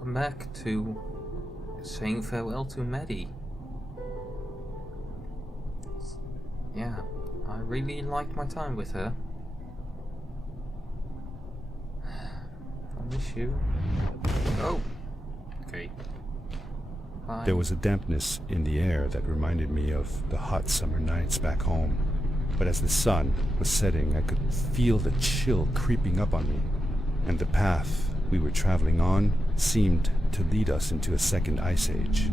welcome back to saying farewell to Maddie. Yeah, I really liked my time with her. I miss you. Oh, okay. Bye. There was a dampness in the air that reminded me of the hot summer nights back home. But as the sun was setting, I could feel the chill creeping up on me, and the path we were traveling on seemed to lead us into a second ice age.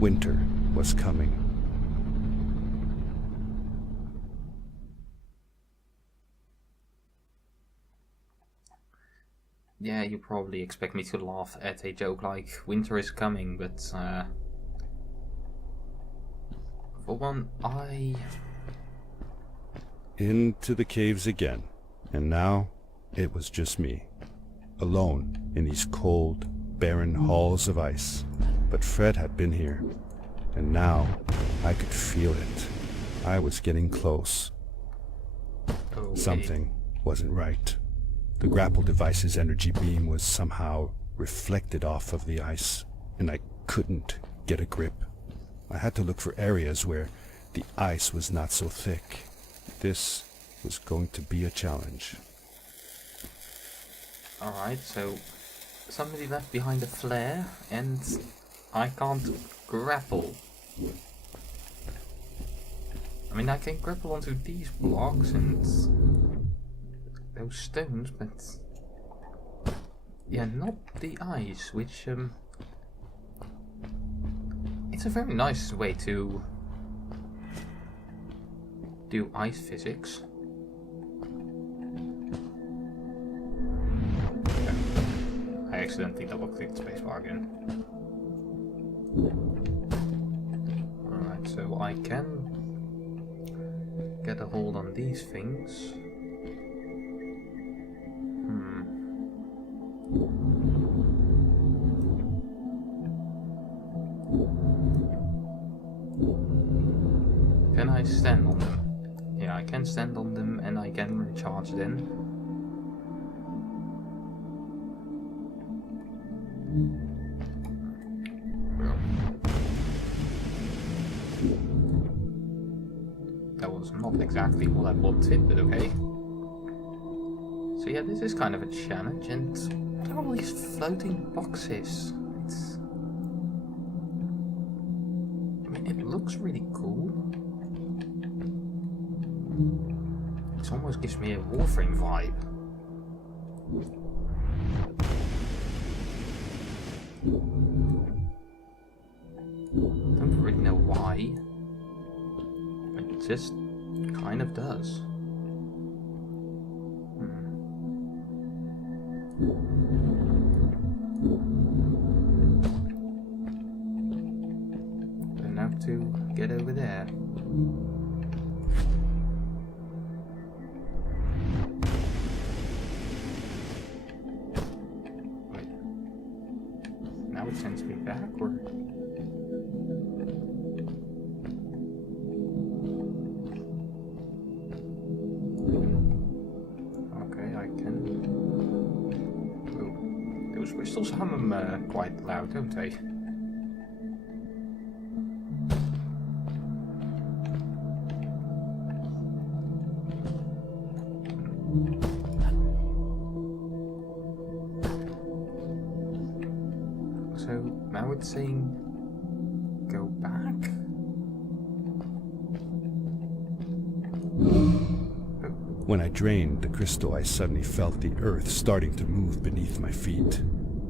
Winter was coming. Yeah, you probably expect me to laugh at a joke like winter is coming, but for one, Into the caves again, and now it was just me, alone in these cold, barren halls of ice. But Fred had been here, and now I could feel it. I was getting close. Okay. Something wasn't right. The grapple device's energy beam was somehow reflected off of the ice, and I couldn't get a grip. I had to look for areas where the ice was not so thick. This was going to be a challenge. Alright, so somebody left behind a flare and I can't grapple. I mean, I can grapple onto these blocks and those stones, but yeah, not the ice, which it's a very nice way to do ice physics. I accidentally double-clicked spacebar again. Alright, so I can get a hold on these things. Can I stand on them? Yeah, I can stand on them and I can recharge them. That was not exactly what I wanted, but okay. So yeah, this is kind of a challenge, and there are all these floating boxes. I mean, it looks really cool. It almost gives me a Warframe vibe. Don't really know why. It just kind of does. And now to get over there. Wait. Now it sends me back, or? Crystals hum quite loud, don't they? So now it's saying go back. When I drained the crystal, I suddenly felt the earth starting to move beneath my feet,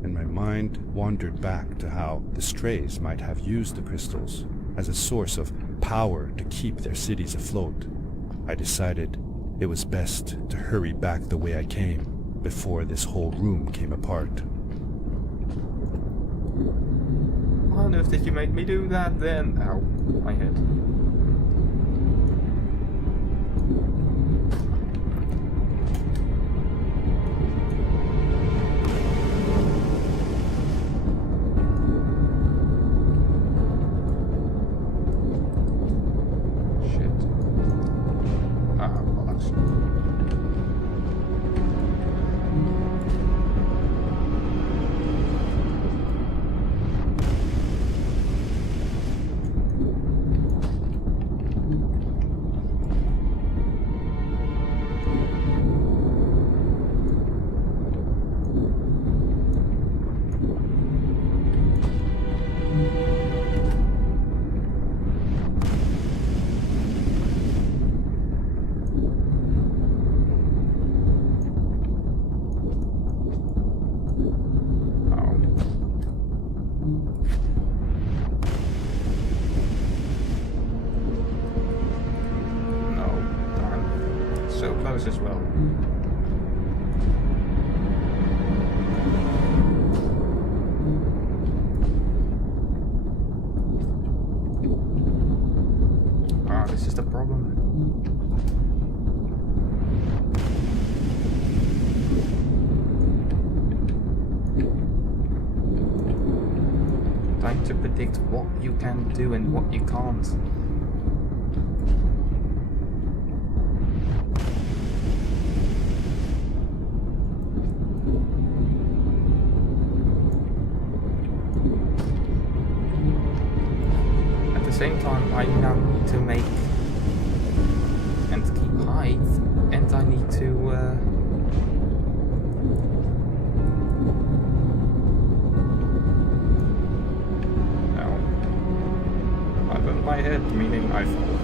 and my mind wandered back to how the Strays might have used the crystals as a source of power to keep their cities afloat. I decided it was best to hurry back the way I came before this whole room came apart. Why on earth did you make me do that then? Ow, my head. house as well. Ah, this is the problem. Trying to predict what you can do and what you can't. At the same time, I now need to make and keep height, and I need to I bump my head, meaning I fall.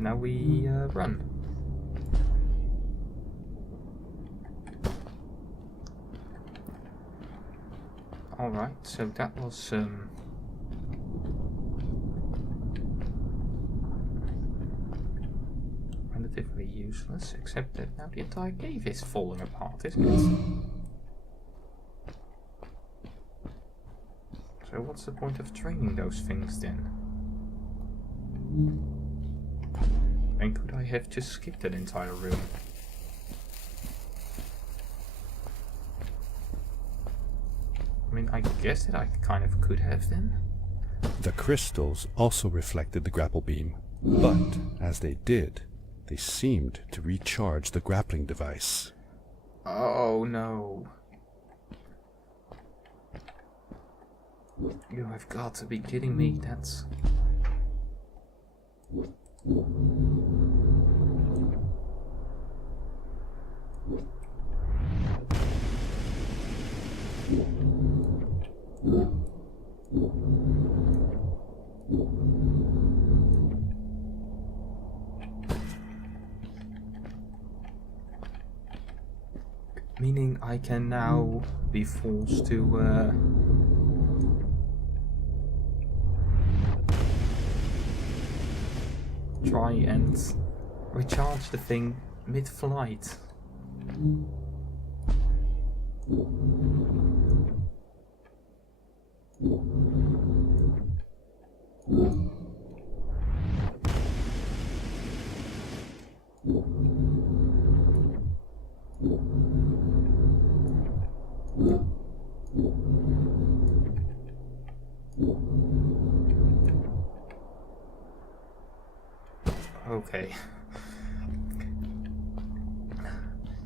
Now we run. Alright, so that was relatively useless, except that now the entire cave is falling apart, isn't it? So what's the point of training those things then? And could I have just skipped that entire room? I mean, I guess that I kind of could have then. The crystals also reflected the grapple beam, but as they did, they seemed to recharge the grappling device. Oh no. You have got to be kidding me, that's... Meaning I can now be forced to try and recharge the thing mid-flight. Okay.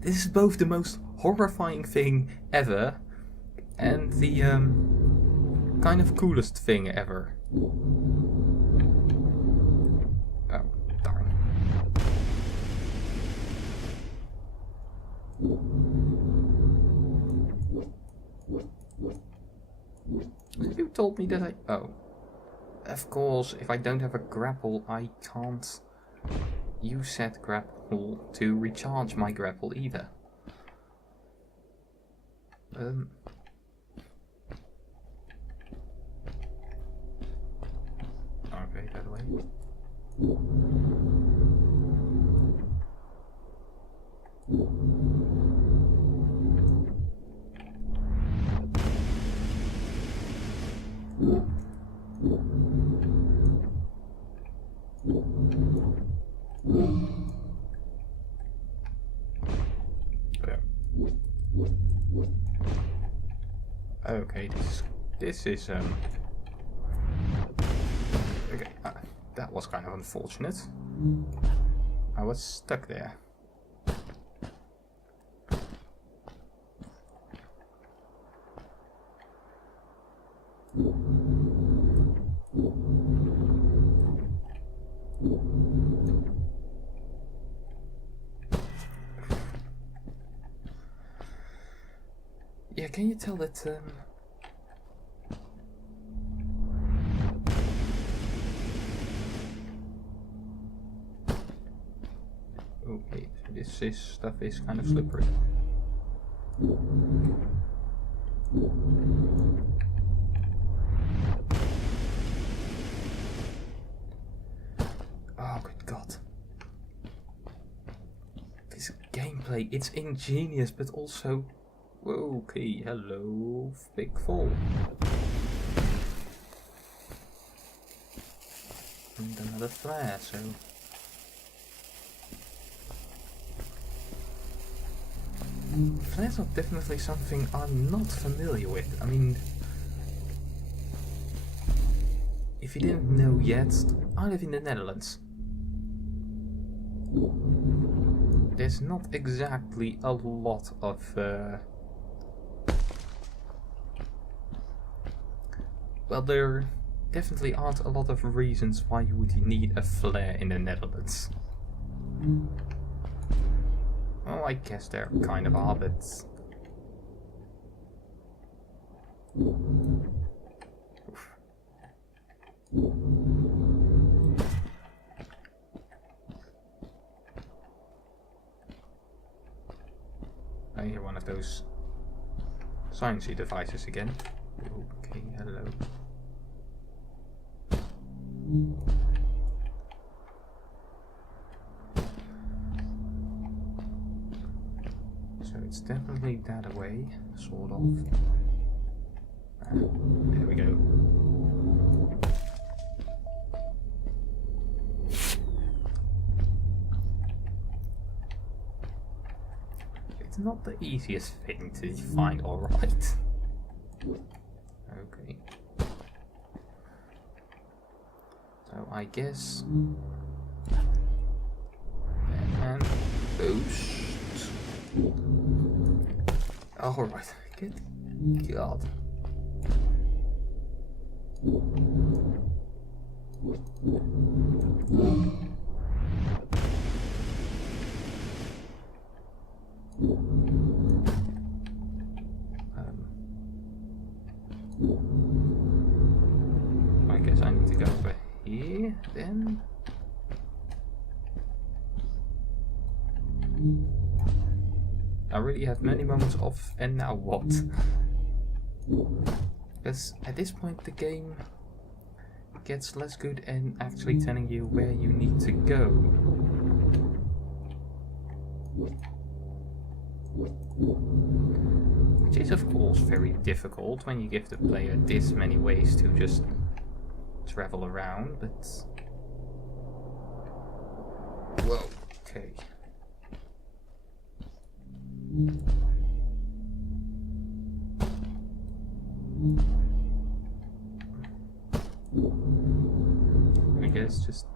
This is both the most horrifying thing ever and the kind of coolest thing ever. Oh, darn. You told me that oh. Of course, if I don't have a grapple, I can't use that grapple to recharge my grapple either. Okay, that way. Okay, this is Okay, that was kind of unfortunate. I was stuck there. Yeah, can you tell that okay, this stuff is kind of slippery. Oh, good God. This gameplay, it's ingenious, but also... Okay, hello, big fall. And another flare, so... Flares are definitely something I'm not familiar with. I mean... If you didn't know yet, I live in the Netherlands. There's not exactly a lot of... Well, there definitely aren't a lot of reasons why you would need a flare in the Netherlands. Well, I guess there kind of are, but... Oof. I hear one of those sciencey devices again. Okay, hello. So it's definitely that away, sort of. There we go. It's not the easiest thing to find, alright. Okay. So I guess... And boost. Alright, good God. I guess I need to go over here then. I really have many moments of, and now what? Because at this point the game gets less good and actually telling you where you need to go. Which is of course very difficult when you give the player this many ways to just travel around, but... Whoa, okay. I guess just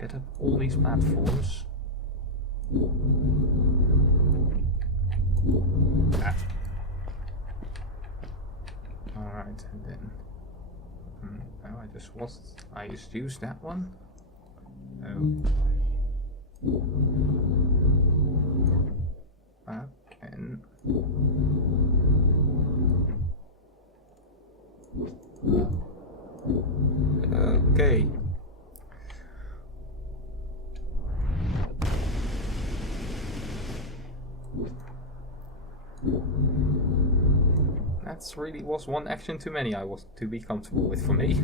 get up all these platforms. Ah. Alright, and then... Oh, I just used that one. Oh. Up and... Okay. That's really was one action too many I was to be comfortable with for me.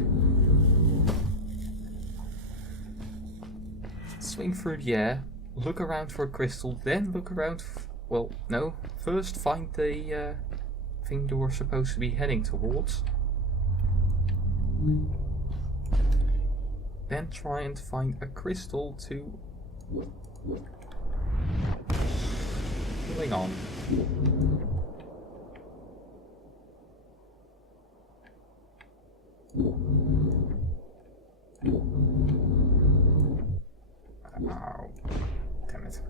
Swing through the air, look around for a crystal, then look around well, no. First find the thing you're supposed to be heading towards. Then try and find a crystal to... Hang on. Ow. Damn it.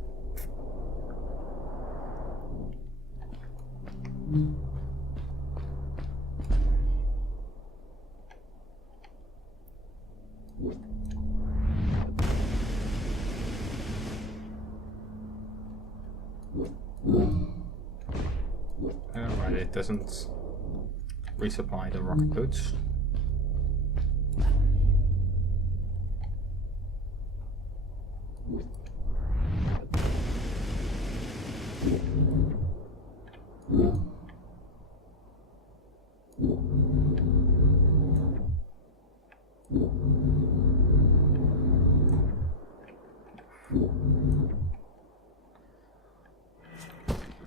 Alright, it doesn't resupply the rocket boots.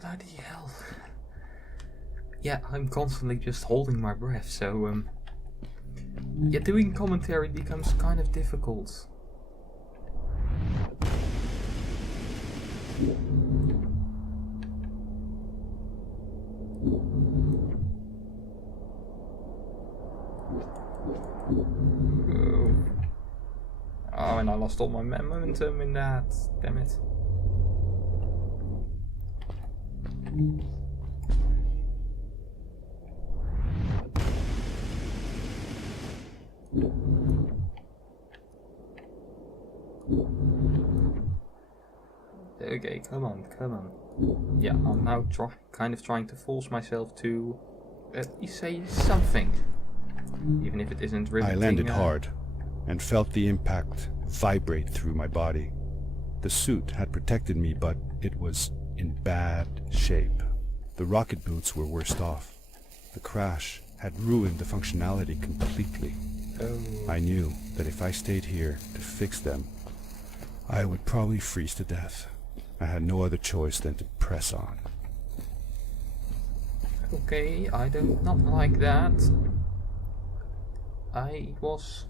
Bloody hell. Yeah, I'm constantly just holding my breath, so yeah, doing commentary becomes kind of difficult. Oh, and I lost all my momentum in that. Damn it. Okay, come on, come on. Yeah, I'm now kind of trying to force myself to at least say something. Even if it isn't riveting. I landed hard and felt the impact vibrate through my body. The suit had protected me, but it was in bad shape. The rocket boots were worst off. The crash had ruined the functionality completely. Oh. I knew that if I stayed here to fix them, I would probably freeze to death. I had no other choice than to press on. Okay, I do not like that. I was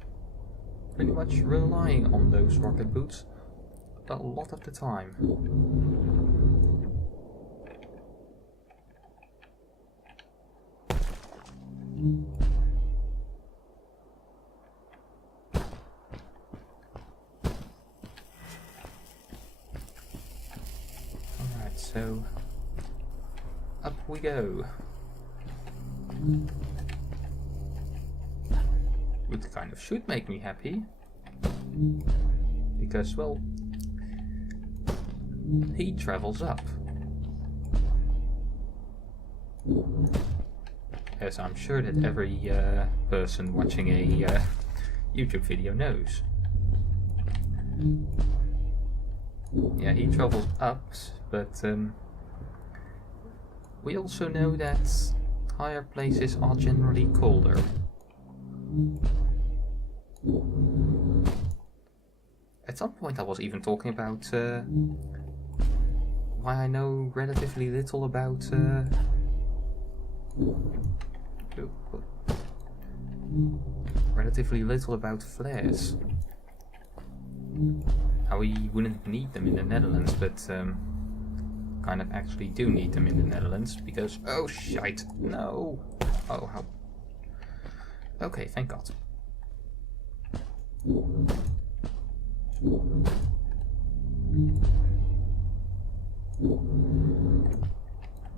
pretty much relying on those rocket boots a lot of the time. Alright, so up we go. Which kind of should make me happy. Because, well, he travels up. As I'm sure that every person watching a YouTube video knows. Yeah, he travels up, but we also know that higher places are generally colder. At some point I was even talking about why I know relatively little about flares. How we wouldn't need them in the Netherlands, but kind of actually do need them in the Netherlands because oh shite, no. Oh how. Okay, thank God.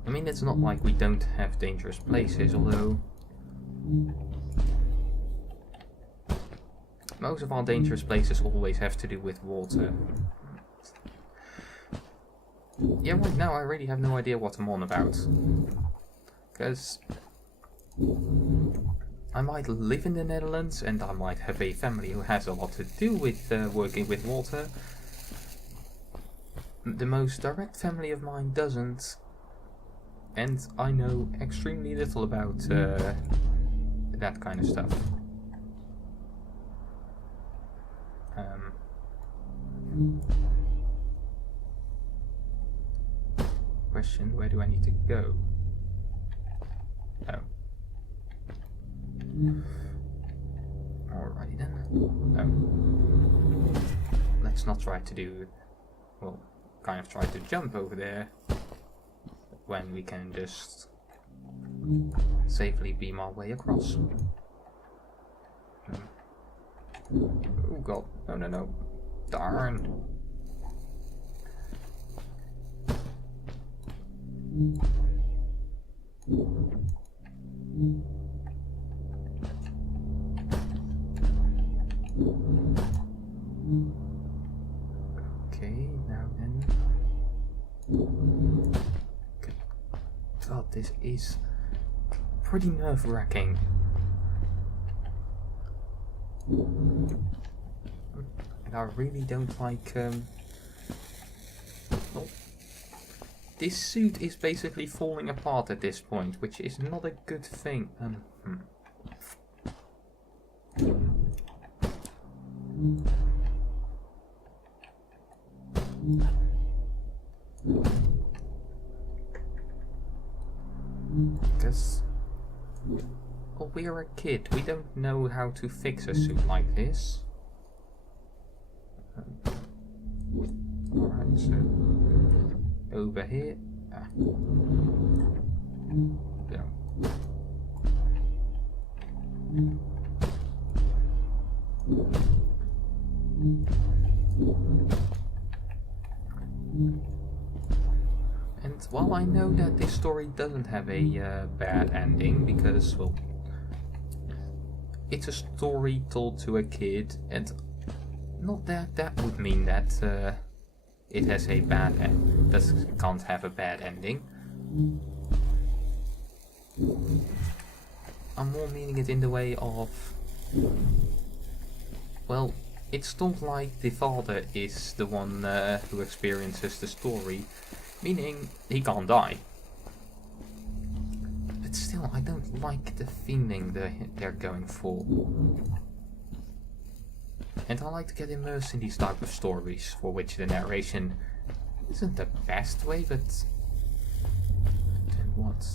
I mean, it's not like we don't have dangerous places, although most of our dangerous places always have to do with water. Yeah, right now I really have no idea what I'm on about. Because I might live in the Netherlands and I might have a family who has a lot to do with working with water. The most direct family of mine doesn't. And I know extremely little about that kind of stuff. Question, where do I need to go? Oh. Alrighty then. Let's not try to do, well, kind of try to jump over there when we can just safely beam our way across. Oh god, no, no, no. Darn. Okay, now then. Okay. God, this is pretty nerve-wracking. And I really don't like, well, this suit is basically falling apart at this point, which is not a good thing. Because, well, we're a kid. We don't know how to fix a suit like this. Alright, so over here. Yeah. And while I know that this story doesn't have a bad ending, because, well, it's a story told to a kid, and not that that would mean that it has a bad end. Can't have a bad ending. I'm more meaning it in the way of, well, it's not like the father is the one who experiences the story, meaning he can't die. But still, I don't like the feeling they're going for. And I like to get immersed in these type of stories, for which the narration isn't the best way, but then what?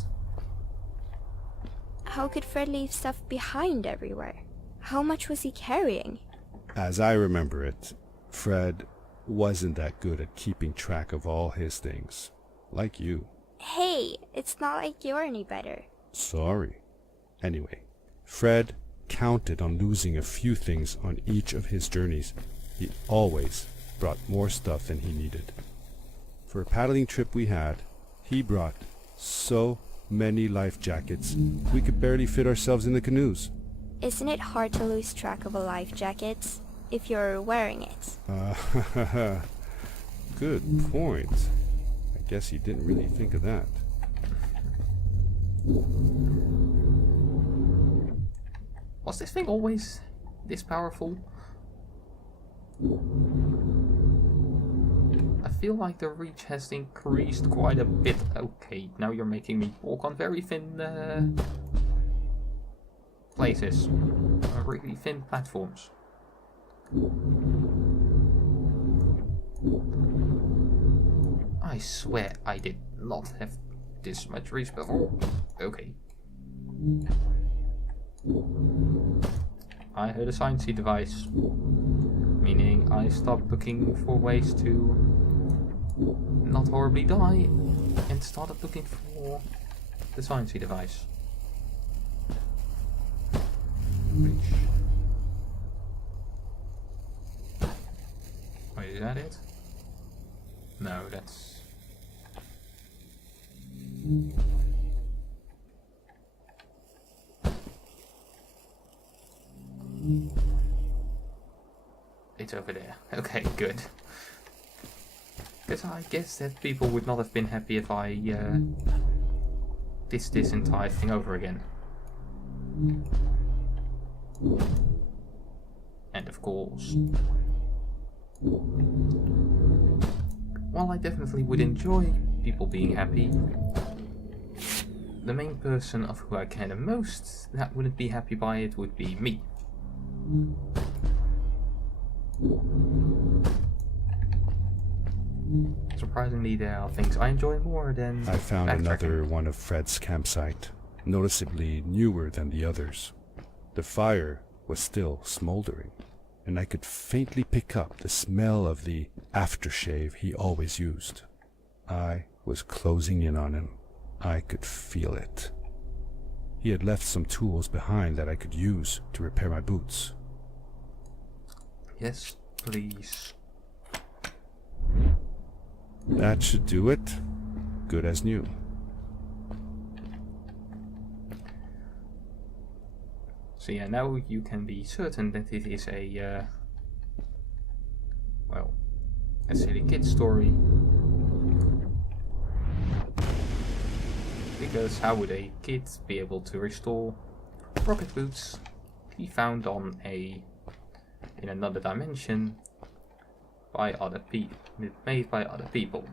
How could Fred leave stuff behind everywhere? How much was he carrying? As I remember it, Fred wasn't that good at keeping track of all his things. Like you. Hey, it's not like you're any better. Sorry. Anyway, Fred counted on losing a few things on each of his journeys. He always brought more stuff than he needed. For a paddling trip we had, he brought so many life jackets, we could barely fit ourselves in the canoes. Isn't it hard to lose track of a life jacket if you're wearing it? Good point. I guess he didn't really think of that. Was this thing always this powerful? I feel like the reach has increased quite a bit. Okay, now you're making me walk on very thin places. Really thin platforms. I swear I did not have this much reach before. Okay. I heard a sciencey device, meaning I stopped looking for ways to not horribly die and started looking for the sciencey device. Which... Wait, is that it? No, that's... It's over there. Okay, good. Because I guess that people would not have been happy if I did this entire thing over again. And of course, while I definitely would enjoy people being happy, the main person of who I care the most that wouldn't be happy by it would be me. Surprisingly, there are things I enjoy more than I found backtracking. another one of Fred's campsite, noticeably newer than the others. The fire was still smoldering, and I could faintly pick up the smell of the aftershave he always used. I was closing in on him. I could feel it. He had left some tools behind that I could use to repair my boots. Yes, please. That should do it. Good as new. So yeah, now you can be certain that it is a, well, a silly kid story. Because how would a kid be able to restore rocket boots he found on in another dimension by other made by other people?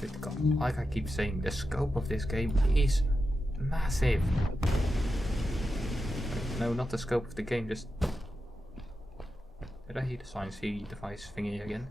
Good God, like I keep saying, the scope of this game is massive. No, not the scope of the game, just... Did I hear the Science C device thingy again?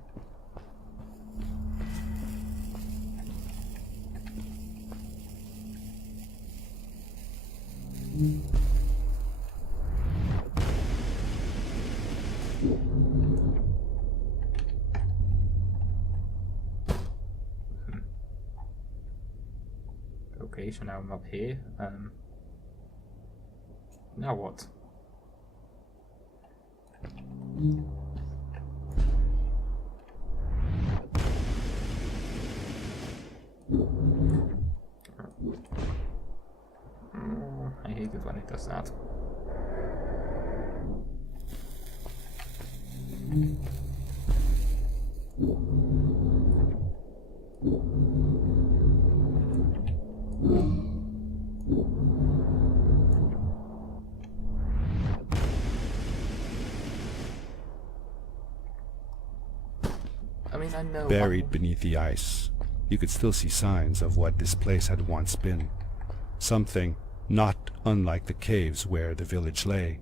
Okay, so now I'm up here. Now what? I hate it when it does that. I mean, I know. Buried beneath the ice, you could still see signs of what this place had once been. Something not unlike the caves where the village lay.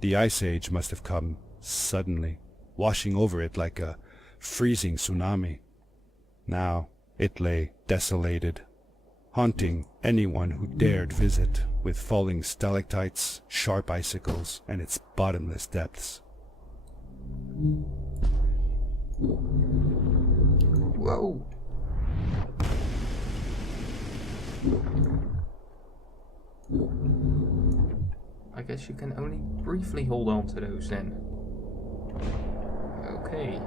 The Ice Age must have come suddenly, washing over it like a freezing tsunami. Now it lay desolated, haunting anyone who dared visit, with falling stalactites, sharp icicles, and its bottomless depths. Whoa! I guess you can only briefly hold on to those then. Okay.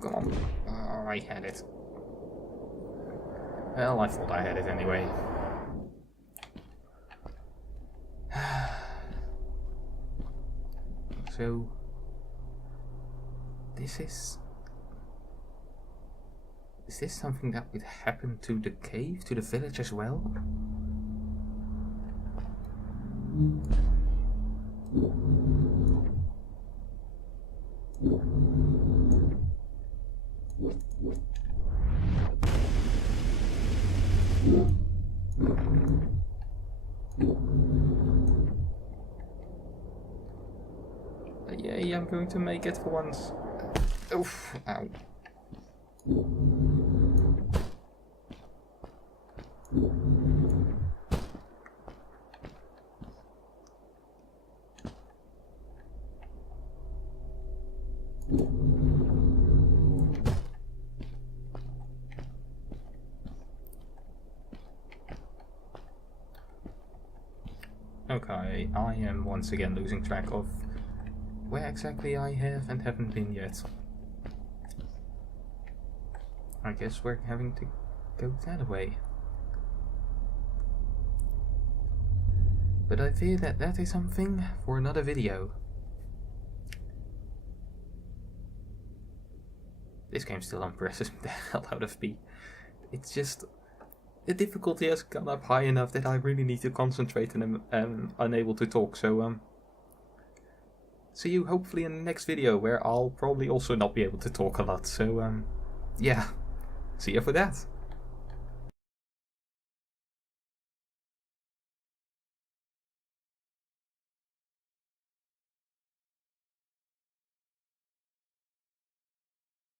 Come on. Oh, I had it. Well, I thought I had it anyway. So, is this something that would happen to the cave, to the village as well? Yay, I'm going to make it for once. Oof, ow. Okay, I am once again losing track of where exactly I have and haven't been yet. I guess we're having to go that way. But I fear that that is something for another video. This game still impresses the hell out of me. It's just... the difficulty has gone up high enough that I really need to concentrate and am unable to talk, so see you hopefully in the next video where I'll probably also not be able to talk a lot, so yeah, see you for that.